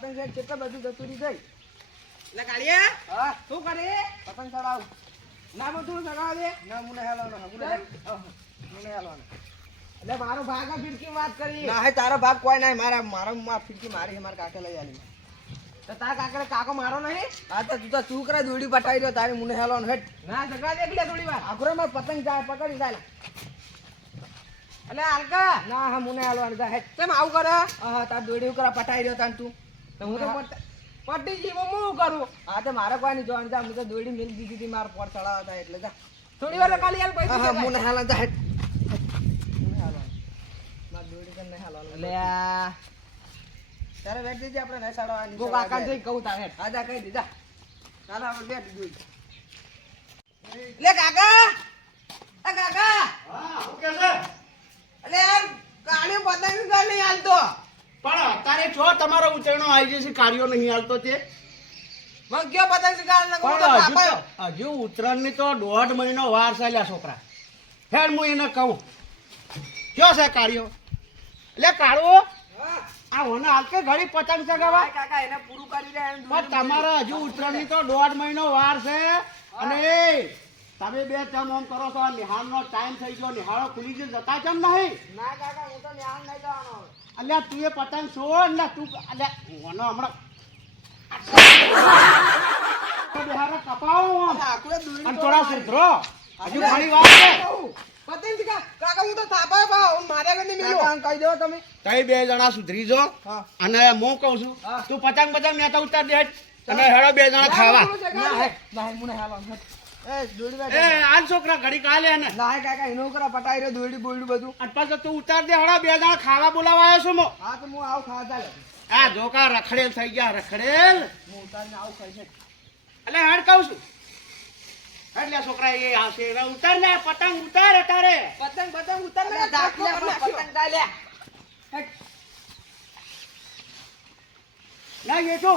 પતંગ છે કેટલા બધું જતું રહી ગઈ. લે કાળિયા હા શું કરે પતંગ ચડાવ. ના બધું સગાવ દે ના મુને હેલાવાનો મુને હેલાવાનો. એટલે મારો ભાગ ફિરકી વાત કરી ના હે તારો ભાગ કોઈ નહીં. મારા ફીરકી મારી છે. મારા કાકે લઈ આલી. તો તારા કાકડે કાકો મારો નહીં હા તો તું કરે દોડી પટાઈ રહ્યો તારી મુને હેલાવાનો હેટ. ના સગા દે એટલે થોડી વાર આખરે માં પતંગ જાય પકડી જાય. એટલે હાલકા ના હા મુને હેલાવાનો જાય હેટ. કેમ આવું કરે હા તાર દોડી કરા પટાઈ રહ્યો તાન તું. તો હું તો પટ્ટી જીવો હું કરું હા તો મારે કોઈ નહીં જોવાનું જા. હું તો દોડી મેલી દીધી હતી મારા પર ચડાવવા હતા એટલે જા. થોડી વાર કાલી હાલ પૈસા હા મુને હેલાવાનો જા હેટ. મુને હેલાવાનો. માર દોડી કર નહીં હેલાવાનો. એટલે આ તારે બેઠ દીધી આપણે નહીં ચડાવવાની. ગો કાકા જઈ કહું તારે હા જા કહી દીધા. ચાલો આપણે બેઠ દીધું. લે કાકા એ કાકા હા શું કે છે? એટલે યાર કાળિયો પતંગ ઘર નહીં હાલતો પણ અત્યારે છો તમારો ઉતરણો આવી જશે કાર્યો નહીં હાલતો તે મગ ગયો પતંગ શિકાર ને હું તો પણ થાપાયો હજુ ઉત્તરાયણની તો 1.5 મહિનો વાર છે લ્યા છોકરા. હેડ હું એને કહું કયો છે કાર્યો એટલે કાળો હા આ હોને હાલ કે ઘડી પતંગ ચગાવવા હા કાકા એને પૂરું કરી દે. એને પણ તમારે હજુ ઉત્તરાયણની તો 1.5 મહિનો વાર છે. અને તમે બે ચમ આમ કરો છો નિહાળનો ટાઈમ થઈ ગયો. નિહાળો ખુલી ગયો જતા ચમ નહીં ના કાકા હું તો ન્યાલ નહીં જવાનો. અલ્યા તું એ પતંગ છોડ ને તું અલ્યા હોનો હમણાં બિહારે કપાવો આમ. આખરે દોડી અને થોડા સુધરો હજુ ઘણી વાર છે. પતંગ શિકાર કાકા હું તો થાપાયો ભાવ મારે આગળ નહીં કાકા મિલ્યો આમ કહી દો તમે. તઈ બે જણા સુધરી જો હા અને હું કહું છું હા. તું પતંગ પતંગ નેતા ઉતાર દે અને હેડો બે જણા ખાવા. ના હે ના હે મુને હેલાવાનો હેટ. એ દોડી એ બેઠ. આ છોકરા ઘડી કાલે ને ના હે કાકા એનો કરા પટાઈ રહ્યો દોડી બોલડું બધું. અને પછી તું ઉતાર દે હડા બે જણા ખાવા બોલાવા આવ્યો છું મો. હા તો હું આવું ખાવા ચાલે. આ જોકા રખડેલ થઈ ગયા રખડેલ. હું ઉતારીને આવું ખાઈ છે. એટલે હેડ કહું છું એટલે છોકરા એ આવશે હવે ઉતાર લે પતંગ ઉતાર તારે. પતંગ પતંગ ઉતાર અરે દાખલા પતંગ ચાલ્યા. ના એ તો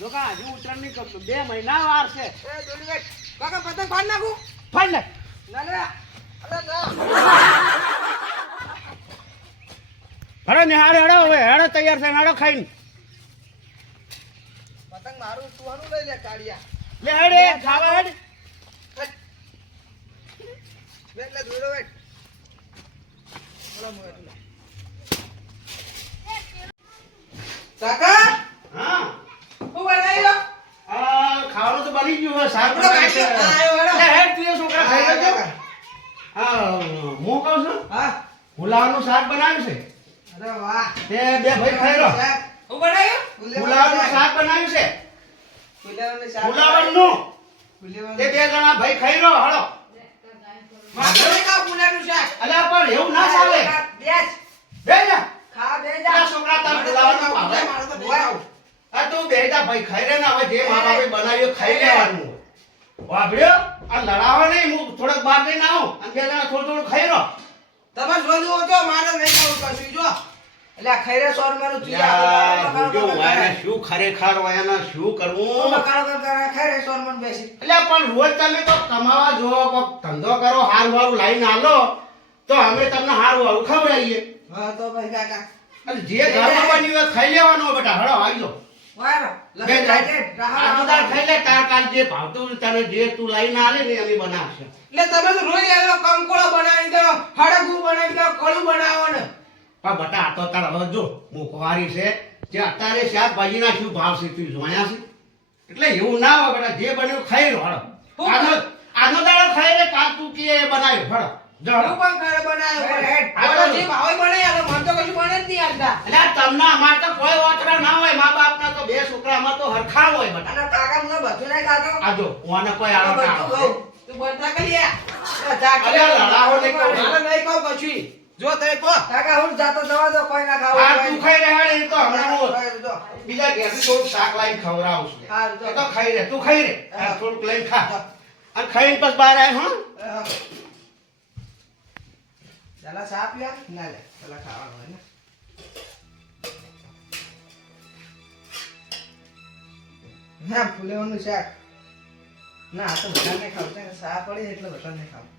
જોકા હજુ ઉતરણની 2 મહિના વાર છે. એ દોડી બેઠ. કાકા પતંગ ફાડ નાખું ફળ લે ના લે. અરે ના. હડો નિહાળે હડો હવે હેડો તૈયાર થઈને હડો ખાઈને પતંગ મારું તું આનું લઈ લે કાળિયા. લે હેડ એ ખાવા હેડ. બેઠ લે દોડો બેઠ. બોલો મોય તું. કાકા હા હું બનાવ્યો આ ખાવાનું તો બની ગયું હવે શાક આપણો બનાવી છે. કાઢી આયો હેડો. લે હેડ તું એ છોકરા ખાઈ હા, લેજો. કાકા. હા હું કહું છું હા ફુલાવાનું શાક બનાવ્યું છે અરે વાહ. તે બે ભાઈ ખાઈ લો. હું બનાવ્યો ફુલાવાનું શાક બનાવ્યું છે ફુલેવાનું શાક. ફુલાવાનું ફુલેવાનું. તે બે જણા ભાઈ ખાઈ લો હળો. મારે કા પુલાનું શાક અલ્યા પણ એવું ના ચાલે બેસ. બે જા ખા બે આ જા. છોકરા તાર ફુલાવાનું ભાવે. મારે તો ભાઈ આ તું બે જા ભાઈ ખાઈ લે ને હવે જે મા બાપે બનાવ્યું ખાઈ લેવાનું. વાપર્યો આ લડાવા નહીં હું થોડોક બહાર જઈને આવું અને બે જણા થોડું થોડું ખાઈ લો. તમે જોજો તો મારે નહીં ખાવું કશું જો એટલે આ ખૈરે સોર મારું તું યાર બીજો હોય ને શું ખરેખર હોય ને શું કરવું. ખૈરે સોર મને બેસી. એટલે પણ રોજ તમે તો કમાવા જો કોક ધંધો કરો હારું હારું લાઈન આલો તો અમે તમને હારું હારું ખવડાવીએ. હા તો ભાઈ કાકા. અને જે ઘરમાં બન્યું હોય ખાઈ લેવાનું હોય બેટા હળો આવી જાઓ. વાહ. બે લગન જા. જાય છે. આ તું તાર ખાઈ લે તાર કાલ જે ભાવતું હોય તને જે તું લાઈન આલે ને અમે બનાવશે. એટલે તમે તો રોજ એનો કંકોળો બનાવી દો હળગું બનાવી દો કળું બનાવો ને પણ બટા આ તો તાર હવે જો મોંઘવારી છે જે અત્યારે શાકભાજીના શું ભાવ છે તું જોયા છે એટલે એવું ના હોય બેટા જે બન્યું ખાઈ લો હળો. આનો દાડો ખાઈ લે કાલ તું કે એ બનાવ્યું હળો જો હળો. હું પણ ઘરે બનાવ્યો હેડ, પણ હેડ. બોલો જે ભાવે બનાવી આલો મને તો કશું બને જ નહીં આવતા એટલે આ તમને અમાર તો કોઈ ઓતરા ના હોય મા બાપના તો બે છોકરા અમાર તો હરખા હોય બેટા. અને કાકા મને બધું નહીં ખાતો. આ જો ઓને કોઈ આવો ના બધું આવે. ખાઉં. તું બંધા કરી લે અરે લડાવો નહીં કહું. મારે નહીં કહું કશું જો તમે કહો કાકા હું જાતો જવા દો કોઈ ના ખાવું. આ તું ખાઈ રહ્યા એ તો હમણાં હું જો. બીજા ઘેરથી થોડુંક શાક લાવીને ખવડાવું છું. હારું, જો. એ તો ખાઈ રે તું ખાઈ રે હા. આ થોડુંક લઈને ખા અને ખાઈને પછી બહાર આય હો. ચાલા ચા પીવા ના લે ચાલા ખાવાનું હોય ને. ના ફુલેવાનું શાક ના આ તો બધા નહીં ખાવું છે ચા પડી એટલે બધા નહીં ખાવું.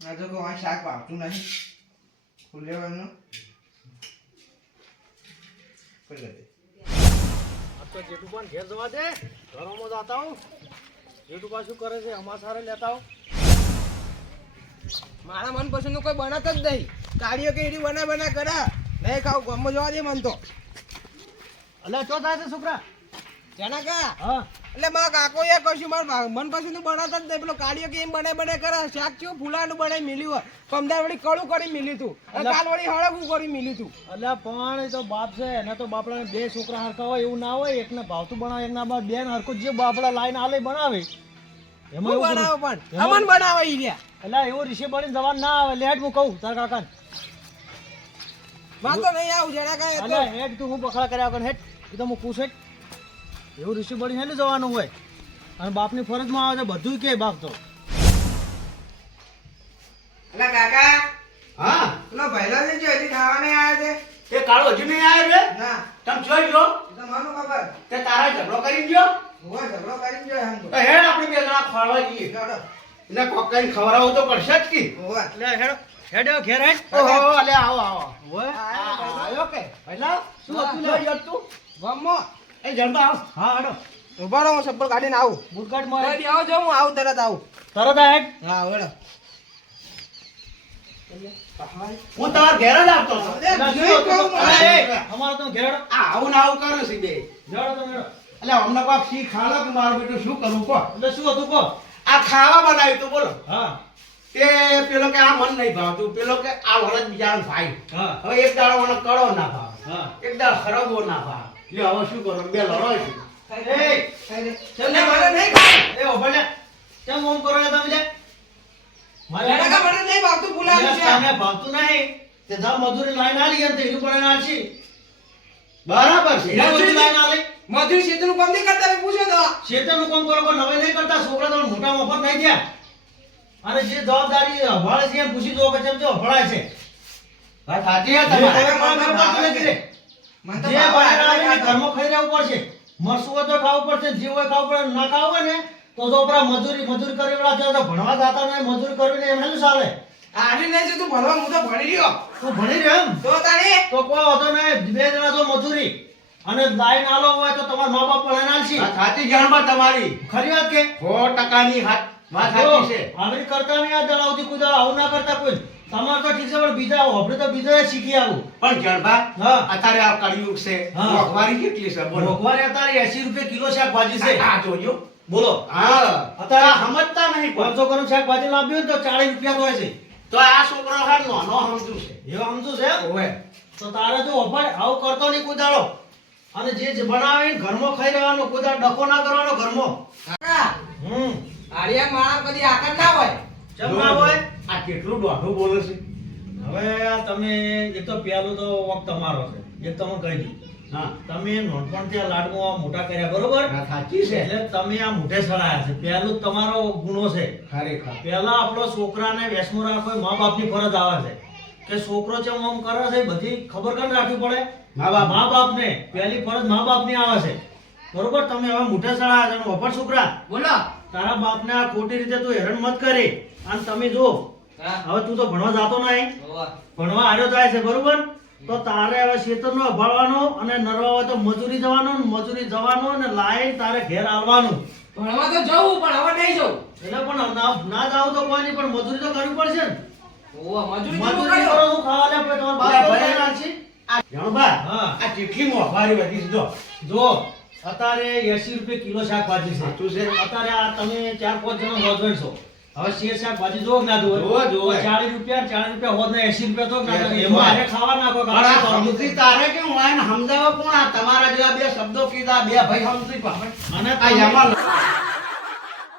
આ જો કોઈ શાક વાવતું નહીં ફૂલેવાનું કરી દે. આ તો જેઠું પણ ઘેર જવા દે ઘરોમાં જાતા હું જેઠું પા શું કરે છે અમાર સારે લેતા આવું મારા મનપસંદનું કોઈ બનાત જ નહીં. કાઢીઓ કે એડી બના કરે નહીં ખાવ ગમો જવા દે મન તો. અલ્યા ચો થાય છે છોકરા જાના કા હા એટલે મારા કાકો એ કશું મારા મનપસંદનું બનાત જ નહીં. પેલો કાઢીઓ કે એમ બનાય કરે શાક ચેવું ફૂલાનું બનાવી મિલ્યું હોય. કમદાર વળી કળું કરી મિલ્યું તું અને કાલ વળી હળગું કરી મિલ્યું તું. અલ્યા પણ એ તો બાપ છે એને તો બાપડાને બે છોકરા હરખા હોય એવું ના હોય એકને ભાવતું બનાવે એકના બાપ બેન હરખું જે બાપડા લાઈન આલે બનાવે એમાં હું એવું બનાવો બધું- પણ અમન બનાવે ઈ રહ્યા. અલ્યા એવો રીશે બની જવાન ના આવે લેટ હું કહું તાર કાકાને માં તો નહીં આવું જણા કા એ તો. અલ્યા હેડ તું હું બખડા કર્યા વગર હેડ એ તો હું પૂછે એવું રીશે બની હેલું જવાનું હોય અને બાપની ફરજમાં આવે છે બધું કે બાપ તો અલા કાકા હા પેલો ભાઈલો છે જે હજી ખાવા નહીં આવ્યા છે. તે કાળો હજી નહીં આવ્યો રે ના તમે જોઈ ગયો એ તો મને ખબર. તે તારા ઝઘડો કરી ગયો હું ઝઘડો કરીને જોયો આમ તો. તો હેડ આપણે બે જણા ખોળવા જઈએ ચાલો. એટલે કોક કઈ ખવડાવવું તો પડશે જ કી હોવે. એટલે હેડ હેડ ઘેર હેડ ઓહો અલે આવો આવો ઓય આવ્યો કે પહેલા શું હતું લે યાર તું ગમો. એ જણબા આવ હા હેડો ઉભા રહો, હું ચપ્પલ કાઢીને આવું. બુટકાટ માં કઈ આવો જો હું આવું તરત આવું. તરત આ હેડ હા વેડો. હું તમારા ઘેર જ આવતો હતો એટલે શું નહીં હતું? કહું અરે, મને. અમારે તો ઘેર હેડો. આ આવું ને આવું કરે છે બે હેડો તમે હેડો. એટલે અમને કોક શી ખાલો કે મારું બેટું શું કરવું કો એટલે શું હતું કહો આ ખાવા બનાવ્યું તું બોલો હા તે પેલો કે આ મન નહીં ભાવતું પેલો કે આ વરસ બિચારો ભાઈ હા હવે એક દાડો મને કળો ના ભાવ હા એક દાડો ખરબો ના ભાવ લ્યો હવે શું કરું બે લડો છે એ ચાલ ને મને નહીં ખાવું. એ ઓભળે કેમ ઓમ કરો છો તમે લે મારે જણા કા મને નહીં ભાવતું ફૂલાનું છે. તને ભાવતું નહીં તે જા મજૂરી લાઈન આલી ગયા તે એનું પણ આલશી બરાબર છે મજૂરી લાઈન આલી મજૂરી ક્ષેત્રનું કામ નહીં કરતા, પૂછો તો. શેતરનું કામ કરો કોઈ નવે નહીં કરતા છોકરા તો મોટા મફત નહીં થયા અને જે જવાબદારી હવાળે છે એને પૂછી દો કે કેમ છે હફળાય છે વાત સાચી છે જે તમારી. તમે કામ કરતા નથી રે. મને તો જે ભાવે બહાર એટલે આવીને ખાધું. ઘરમાં ખાઈ રહેવું પડશે મરસું હોય તો ખાવું પડશે જે હોય ખાવું પડે ના ખાવું હોય ને તો જો પેલા મજૂરી કરી વાળા છે તો ભણવા જાતા નહીં મજૂરી કરવી નહીં એમ ચાલે આની નહીં છે તું ભણવા, હું તો ભણી રહ્યો. તું ભણી રહ્યો એમ તો તાણી તો કોઈ વાંધો નહીં બે જણા જો મજૂરી અને લાઈન આલો હોય તો તમારા મા બાપ પણ આલશી વાત સાચી જાણવા તમારી ખરી વાત કે 100% ની વાત સાચી છે આવી કરતા નહીં આ દડાવતી કોઈ દાડા આવું ના કરતા કોઈ તમારે તો ઠીક છે પણ બીજા આપણે તો બીજા શીખી આવું પણ જણબા હા. અત્યારે આ કળિયુગ છે હા. મોંઘવારી કેટલી છે બોલો મોંઘવારી અત્યારે 80 રૂપિયા કિલો શાકભાજી છે આ જોજો બોલો હા અત્યારે આ સમજતા નહીં પણ 500 ગ્રામ શાકભાજી લાવ્યું હોય ને તો 40 રૂપિયા તો હોય છે તો આ છોકરો હા નાનો સમજુ છે એવા સમજુ છે એમ? ઓવે તો તારે જો અભણ આવું કરતો નહીં કોઈ દાડો અને જે બનાવે ને ઘરમાં ખાઈ રહેવાનો કોઈ દાડો ડખો ના કરવાનો ઘરમાં કાકા, હમ આર્યા માણસ કદી આકર ના હોય. ચમ ના હોય આ કેટલું દોઢું બોલે છે હવે આ તમે એક તો પહેલું તો વખત તમારો છે એક તમને કહી દઉં હા તમે નાનપણથી આ લાડમાં આ મોટા કર્યા બરોબર વાત સાચી છે એટલે તમે આ મોઢે સડાયા છે પહેલું તમારો ગુનો છે ખરેખર પહેલા આપણો છોકરાને વેસમો રાખવો એ મા બાપની ફરજ આવે છે કે છોકરો જેમ આમ કરે છે એ બધી ખબર કેમ રાખવી પડે મા બાપને પહેલી ફરજ મા બાપની આવે છે બરોબર તમે હવે મોઢે સડાયા છે અને વફર છોકરા બોલો. તારા બાપને આ ખોટી રીતે તું હેરાન મત કરી અને તમે જો હા. હવે તું તો ભણવા જાતો નહીં હોવે. ભણવા આવ્યો જાય છે બરોબર તો તારે હવે ખેતરનો અભાળવાનો અને નરવા હોય તો મજૂરી જવાનું ને મજૂરી જવાનું અને લાઈન તારે ઘેર આવવાનું ભણવા તો જવું પણ હવે નહીં જવું. એટલે પણ ના જાવ તો કોઈ નહીં પણ મજૂરી તો કરવી પડશે ને હોવે, મજૂરી તો મજૂરી કરો. કરો હું ખાવા લે પછી તમારા બાપ ભાઈ, કોઈ નાખશે. આ જણબા હા આ કેટલી મોંઘવારી વધી છે જો જો અત્યારે 80 રૂપિયા કિલો શાકભાજી છે સાચું છે અત્યારે આ તમે 4-5 જણા રોજવેણ છો હવે શેર શાકભાજી જોવો કે ના જોવો? જોવો, જોવો. 40 રૂપિયા હોત ને 80 રૂપિયા તો ના થાય. 80 એમાં હારે ખાવા નાખો પણ આ સમજી તારે કેમ હોય ને સમજાવો કોણ આ તમારા જેવા બે શબ્દો કીધા બે ભાઈ સમજી પાછળ અને આ યામાં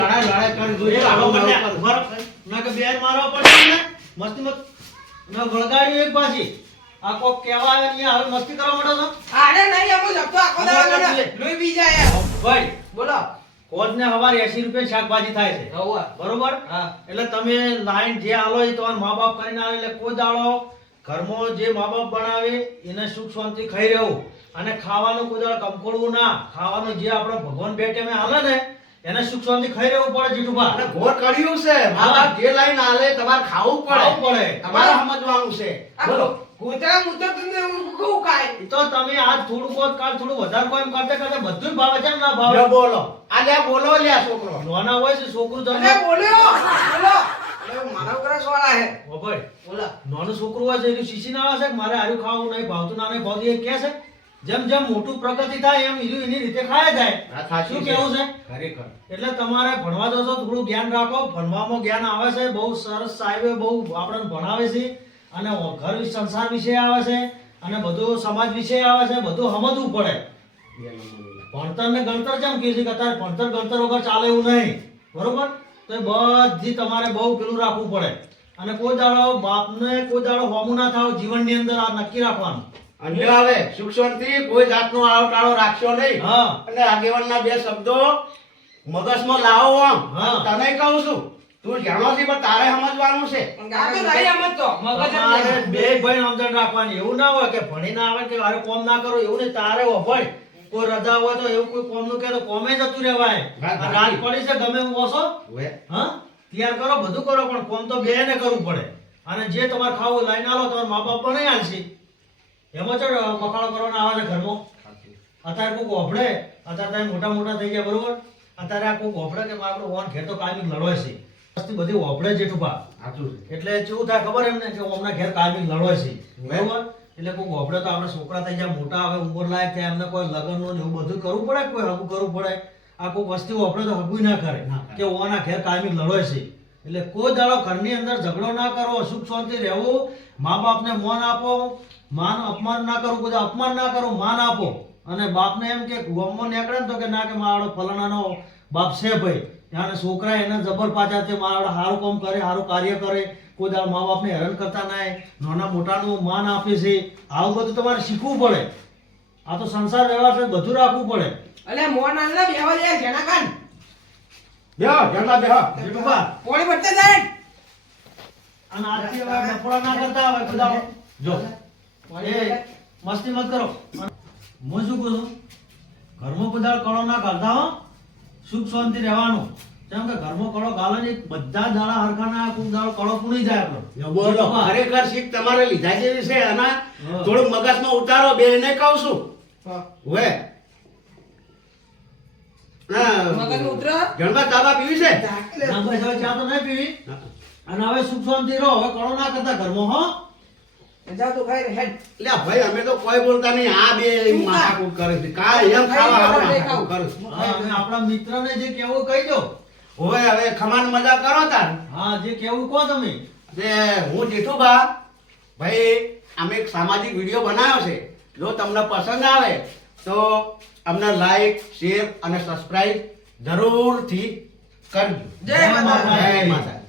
લડાઈ કરી જોઈએ એ આવો બંને ઉભા રહો. ના કે બેન મારવા પડશે ને મસ્તી મત ના વળગાડી એક પાછી આ કોક કહેવા આવે ને હવે મસ્તી કરવા માંડો છો આને નહીં અમુક જપતો આખો દાડો અમારે મને નથી. લોહી પી જાય. ભાઈ બોલો. કોજ ને હવારે 80 રૂપિયા શાકભાજી થાય છે હોવે. બરોબર હા. એટલે તમે લાઈન જે આલો એ તમારા મા બાપ કરીને આવે એટલે કોઈ દાડો ઘરમાં જે મા બાપ બનાવે એને સુખ શાંતિ ખાઈ રહેવું અને ખાવાનું કોઈ દાડો કંકોડવું ના ખાવાનું જે આપણો ભગવાન બે ટાઈમે આલે ને એને સુખ શાંતિ ખાઈ રહેવું પડે જીઠુભા. અને ઘોર કર્યું છે મા બાપ જે લાઈન આલે તમારે ખાવું ખાવું પડે પડે. તમારે સમજવાનું છે બોલો ગોતરા મુદ્દો તમને હું કહું કાંઈ. ઈ તો તમે આજ થોડું બોત કાલ થોડું વધારે કોઈ એમ કરતા કરતા બધું જ ભાવે છે ને ના ભાવે. લ્યો બોલો આ લ્યા બોલો લ્યા છોકરો નાના હોય છે છોકરું અરે તમને બોલ્યો બોલો. અરે માનવ કરસ વાળા હે. ઓ ભાઈ બોલા. નાનું છોકરું હોય છે એનું શીશી ના આવે છે કે મારે આર્યું ખાવું નહીં ભાવતું ના નહીં ભાવતું એ કહે છે. જેમ જેમ મોટું પ્રગતિ થાય એમ ઈરું એની રીતે ખાય જાય. આ સાચું શું છે. કેવું છે? ખરેખર એટલે તમારે ભણવા દો છો થોડું જ્ઞાન રાખો. ભણવામાં જ્ઞાન આવે છે બહુ સરસ સાહેબે બહુ આપણને ભણાવે છે અને ઘર સંસાર વિશે આવે છે અને બધું સમાજ વિશે આવે છે બધું સમજવું પડે. ભણતર ને ગણતર કેમ કહે છે કે અત્યારે ભણતર ગણતર વગર ચાલે એવું નહીં બરોબર. તો એ બધી તમારે બહુ પેલું રાખવું પડે અને કોઈ દાડો બાપને કોઈ દાડો હોમું ના થાવ જીવનની અંદર આ નક્કી રાખવાનું. અને હવે સુખ શાંતિ કોઈ જાતનો આળો રાખશો નહીં હા અને આગેવાનના બે શબ્દો મગજમાં લાવો આમ હા. તને કહું છું તું જાણો છે પણ તારે સમજવાનું છે પણ આ તો નહીં સમજતો. મગજ જ તમારે નહીં. બે ભાઈ સમજણ રાખવાની. એવું ના હોય કે ભણી ના આવે કે અરે કોમ ના કરો એવું નહીં. તારે વભાઈ કોઈ રજા હોય તો એવું કોઈ કોમ નું કે તો કોમે જતું રહેવાય. વાત આ રાત પડી છે ગમે એવું ઓછો હવે હા તૈયાર કરો બધું કરો પણ કોમ તો બેને કરવું પડે અને જે તમારે ખાવું લાઈને આલો તમારા મા બાપ નહીં આલશે. એમાં ચો મકાળો કરવાના આવે છે ઘરમાં. અત્યારે કોઈક ઓભળે અત્યારે તમે મોટા મોટા થઈ ગયા બરોબર. અત્યારે આ કોઈક ઓભળે કે આપણો ઓન ઘેર તો કાયમી લડવાય છે. વસ્તી બધી ઓભળે જેઠુભા. સાચું છે એટલે કેવું થાય ખબર એમને કે હમણાં ઘેર કાયમી લડવાય છે બરોબર. એટલે કોઈ ગોભડે તો આપણે છોકરા થઈ જાય મોટા હવે ઉંમર લાયક થાય એમને કોઈ લગ્નનું ને એવું બધું કરવું પડે કોઈ હગું કરવું પડે. આ કોઈ વસ્તી ઓપડે તો હગું ના કરે ના કરે. કે ઓના ઘેર કાયમી લડવાય છે. એટલે કોઈ દાડો ઘરની અંદર ઝઘડો ના કરો સુખ શાંતિ રહેવું. મા બાપને માન આપો. માન અપમાન ના કરવું કોઈ અપમાન ના કરો માન આપો. અને બાપને એમ કે ગોમમાં નીકળે ને તો કે ના કે મારો ફલાણાનો બાપ છે ભાઈ અને છોકરા એને જબર પાછા તે મારા સારું કામ કરે સારું કાર્ય કરે કોઈ દાડો મા બાપને હેરાન કરતા નહીં નાના મોટાનું માન આપે છે. આવું બધું તમારે શીખવું પડે. આ તો સંસાર વ્યવહાર છે બધું રાખવું પડે. અલે મોન આલને બેહવા દે જેના કાન. બેહો જમવા બેહો જેઠુભા, પોણી ભરતે જાય. અને આજથી હવે બપોરા ના કરતા હવે બધા જો પોણી એ ભરતે. મસ્તી મત કરો. હું શું કહું છું ઘરમાં બધા કળો ના કરતા હો. સુખ શાંતિ રહેવાનું. કેમ કે ઘરમાં કળો ગાલે ને બધા દાડા હરખાના કોક દાડો કળો પૂરી જાય આપણો. બોલો જેઠુભા, ખરેખર શીખ તમારે લીધા જેવી છે અને હા. થોડુંક મગજમાં ઉતારો બેને કહું છું હા. હવે મગજમાં ઉતરો. જણવા તાબા પીવી છે ધાકલે. ના ભાઈ હવે ચા તો નહીં પીવી અને હવે સુખ શાંતિ રહો. હવે કળો ના કરતા ઘરમાં હો. જા તું ખાઈ રે હેડ. એટલે ભાઈ અમે તો કોઈ બોલતા નહીં આ બે માથાકૂટ કરે છે કાંઈ એમ ખાવા આવે માથાકૂટ કરે છે. હા, અને આપણા મિત્રને જે કેવું કહી દો. હવે હવે ખમાન મજા કરો તાર હા જે કેવું કહો તમે. તે હું જેઠુભા ભાઈ અમે એક સામાજિક વિડીયો બનાવ્યો છે જો તમને પસંદ આવે તો અમને લાઈક શેર અને સબસ્ક્રાઇબ જરૂરથી કરજો જય માતા. જય માતા